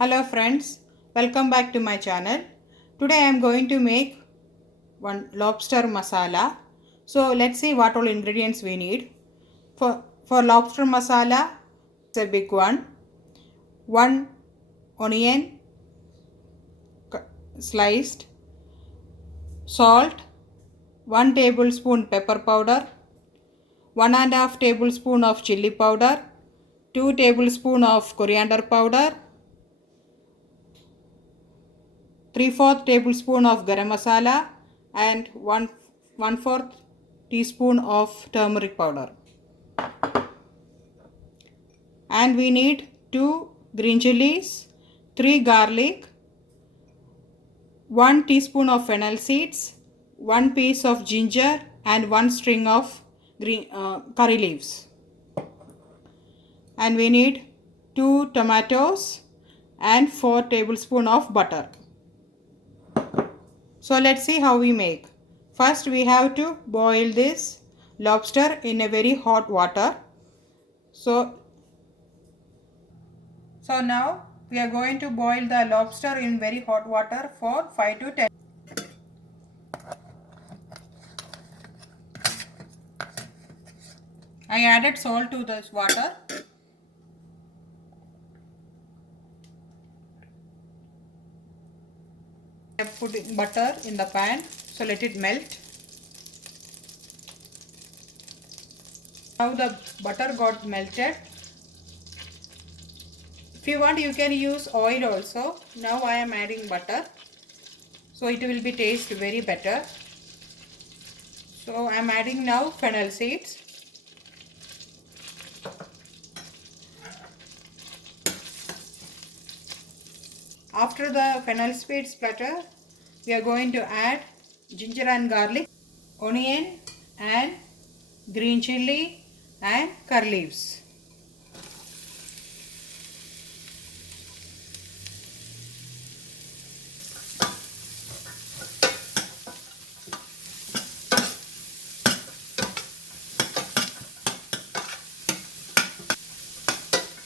Hello friends, welcome back to my channel. Today I am going to make one lobster masala. So let's see what all ingredients we need. For lobster masala, it's a big one. 1 onion sliced, salt, 1 tablespoon pepper powder, 1.5 tablespoon of chili powder, 2 tablespoon of coriander powder, 3/4 tablespoon of garam masala and 1/4 teaspoon of turmeric powder. And we need 2 green chilies, 3 garlic, 1 teaspoon of fennel seeds, 1 piece of ginger and 1 string of curry leaves. And we need 2 tomatoes and 4 tablespoon of butter. So let's see how we make. First we have to boil this lobster in a very hot water. So now we are going to boil the lobster in very hot water for 5 to 10. I added salt to this water. I have put butter in the pan, so let it melt. Now the butter got melted. If you want, you can use oil also. Now I am adding butter, so it will be taste very better. So I am adding now fennel seeds. After the fennel seeds splatter, we are going to add ginger and garlic, onion and green chili and curry leaves.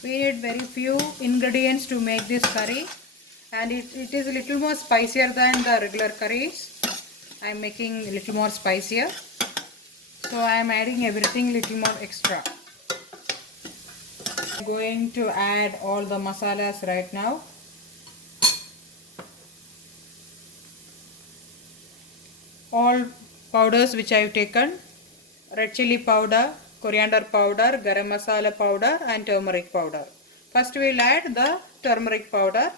We need very few ingredients to make this curry, and it is a little more spicier than the regular curries. I am making a little more spicier, so I am adding everything little more extra. I am going to add all the masalas right now. All powders which I have taken: red chili powder, coriander powder, garam masala powder and turmeric powder. First we will add the turmeric powder.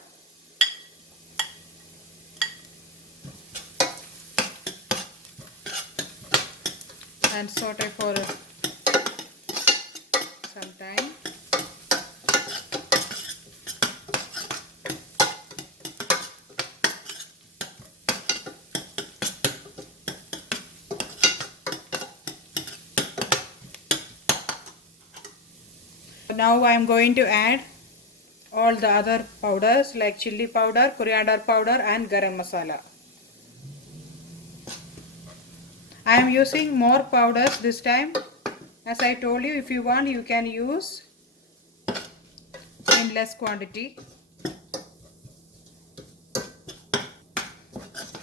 And saute for some time. Now I am going to add all the other powders like chili powder, coriander powder and garam masala. I am using more powders this time. As I told you, if you want, you can use in less quantity.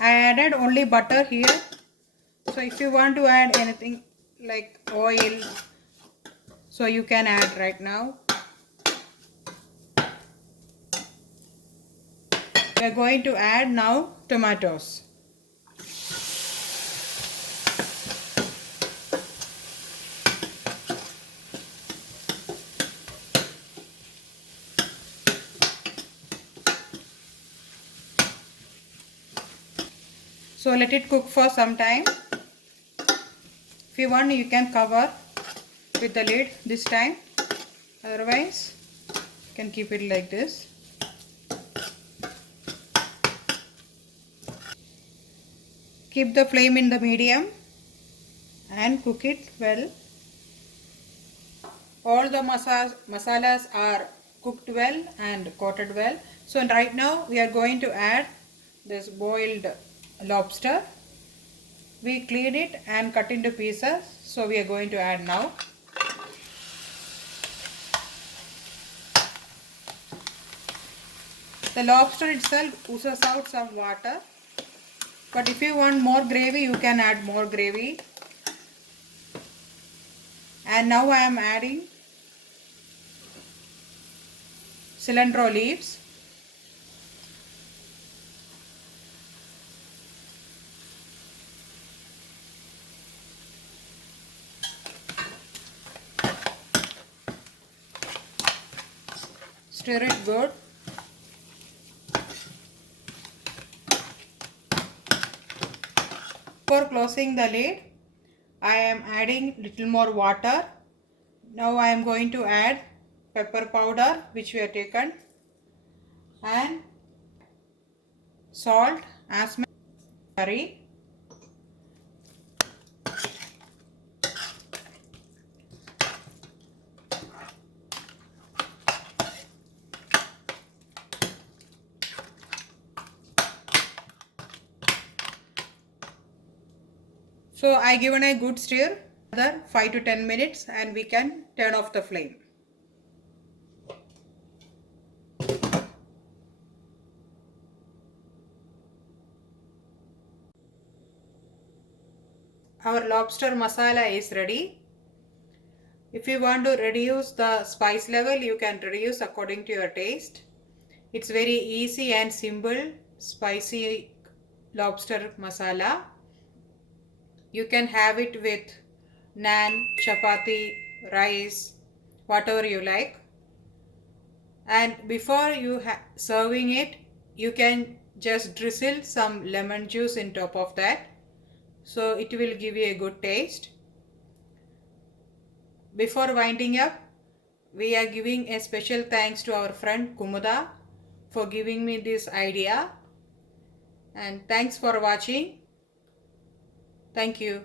I added only butter here. So if you want to add anything like oil, so you can add right now. We are going to add now tomatoes. So let it cook for some time. If you want, you can cover with the lid this time. Otherwise, you can keep it like this. Keep the flame in the medium and cook it well. All the masalas are cooked well and coated well. So right now we are going to add this boiled lobster. We cleaned it and cut into pieces. So we are going to add now. The lobster itself oozes out some water, but if you want more gravy, you can add more gravy. And now I am adding cilantro leaves. Stir it good. Before closing the lid, I am adding little more water. Now I am going to add pepper powder which we have taken and salt as necessary. So I given a good stir, another 5 to 10 minutes, and we can turn off the flame. Our lobster masala is ready. If you want to reduce the spice level, you can reduce according to your taste. It's very easy and simple spicy lobster masala. You can have it with naan, chapati, rice, whatever you like. And before you serving it, you can just drizzle some lemon juice in top of that, so it will give you a good taste. Before winding up, we are giving a special thanks to our friend Kumuda for giving me this idea, and thanks for watching. Thank you.